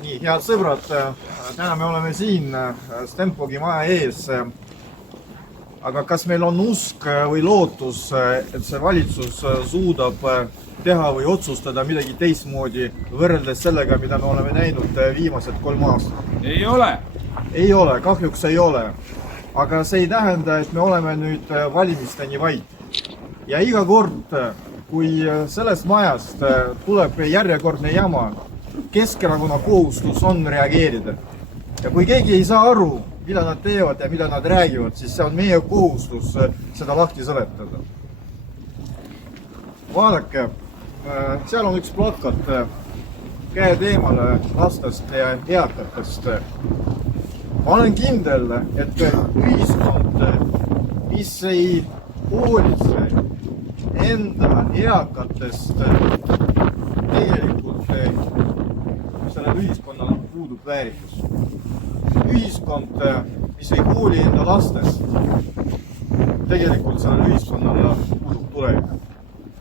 Nii, head sõbrad, täna me oleme siin Stenbogi maja ees. Aga kas meil on usk või lootus, et see valitsus suudab teha või otsustada midagi teistmoodi võrreldes sellega, mida me oleme näinud viimased 3 aastat? Ei ole. Ei ole, kahjuks ei ole. Aga see ei tähenda, et me oleme nüüd valimisteni vaid. Ja iga kord, kui sellest majast tuleb järjekordne jama, Keskerakonna kohustus on reageerida. Ja kui keegi ei saa aru, mida nad teevad ja mida nad räägivad, siis see on meie kohustus seda lahti seletada. Vaadake, seal on üks plakat käed eemale lastest ja eakatest. Ma olen kindel, et ühiskond, mis ei hoolitse enda eakatest, tegelikult sellel ühiskonnal puudub väärikus. Ühiskond, mis ei hooli enda lastest, tegelikult sellel ühiskonnal puudub tulevik.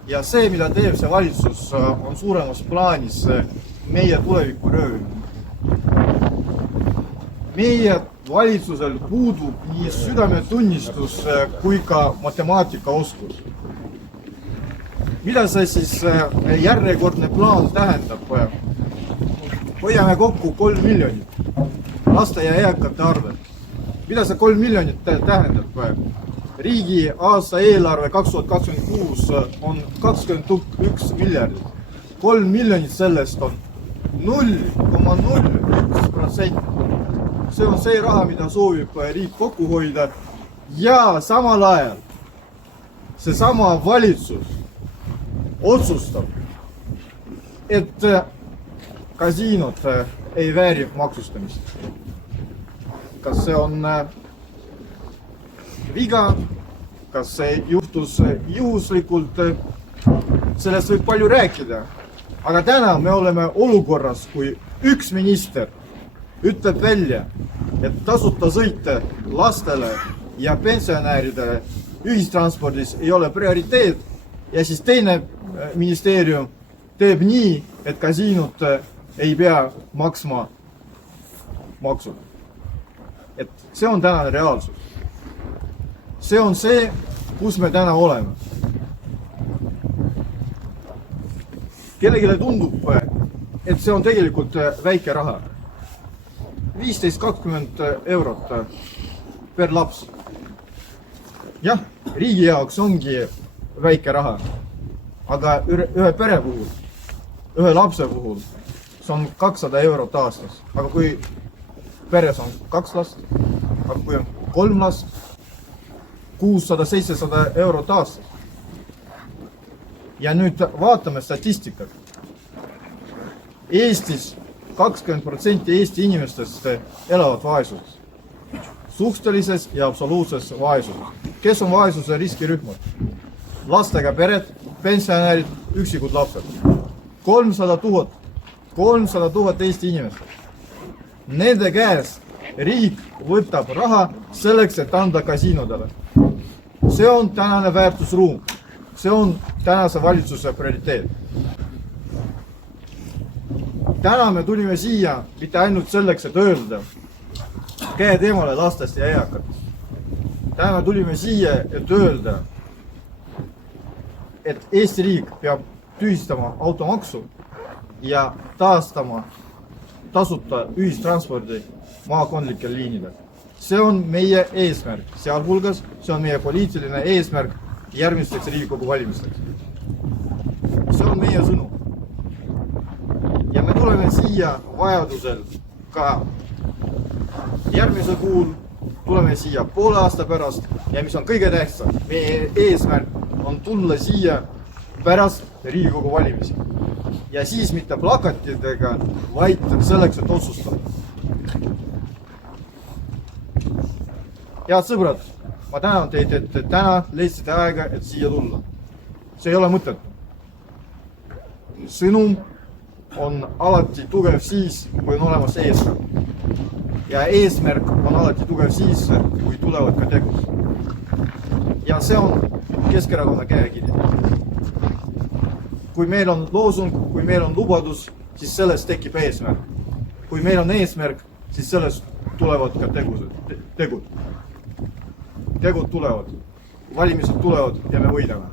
Ja see, mida teeb see valitsus, on suuremas plaanis meie tuleviku röövimine. Meie valitsusel puudub nii südametunnistus kui ka matemaatikaoskus. Mida see siis järjekordne plaan tähendab? Hoiame kokku 3 miljonit laste ja eakate arvel. Mida see 3 miljonit tähendab? Riigi aasta eelarve 2026 on 21 miljardit. 3 miljonit sellest on 0,01%. See on see raha, mida soovib riik kokku hoida. Ja samal ajal see sama valitsus otsustab, et kasiinod ei vääri maksustamist. Kas see on viga, kas see juhtus juhuslikult, sellest võib palju rääkida. Aga täna me oleme olukorras, kui üks minister ütleb välja, et tasuta sõite lastele ja pensionääridele ühistranspordis ei ole prioriteet, ja siis teine ministeerium teeb nii, et kasiinod ei pea maksma maksud. Et see on tänane reaalsus. See on see, kus me täna oleme. Kellegile tundub, et see on tegelikult väike raha. 15-20 eurot per laps. Jah, riigi jaoks ongi väike raha. Aga ühe pere puhul, ühe lapse puhul, see on 200 eurot aastas. Aga kui peres on 2 last, aga kui on 3 last, 600-700 eurot aastas. Ja nüüd vaatame statistikat. Eestis 20% Eesti inimestest elavad vaesuses. Suhtelises ja absoluutses vaesuses. Kes on vaesuse riskirühmad? Lastega pered, pensionärid, üksikud lapsed. 300 000 Eesti inimest. Nende käest riik võtab raha selleks, et anda kasiinodele. See on tänane väärtusruum. See on tänase valitsuse prioriteet. Täna me tulime siia mitte ainult selleks, et öelda käed eemale lastest ja eakatest. Täna me tulime siia, et öelda, et Eesti riik peab tühistama automaksu ja taastama tasuta ühistranspordi maakondlikel liinidel. See on meie eesmärk, sealhulgas see on meie poliitiline eesmärk järgmisteks Riigikogu valimisteks. See on meie sõnum. Ja me tuleme siia vajadusel ka järgmisel kuul, tuleme siia poole aasta pärast ja mis on kõige tähtsam, meie eesmärk on tulla siia pärast Riigikogu valimisi. Ja siis mitte plakatidega, vaid selleks, et otsustada. Head sõbrad, ma tänan teid, et täna leidsite aega, et siia tulla. See ei ole mõttetu. Sõnum on alati tugev siis, kui on olemas eesmärk. Ja eesmärk on alati tugev siis, kui tulevad ka tegus. Ja see on Keskerakonna käekiri. Kui meil on loosung, kui meil on lubadus, siis sellest tekib eesmärk. kui meil on eesmärk, siis sellest tulevad ka tegud. Tegud tulevad, valimised tulevad ja me võidame.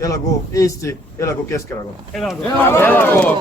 Elagu Eesti, elagu Keskerakond! Elagu!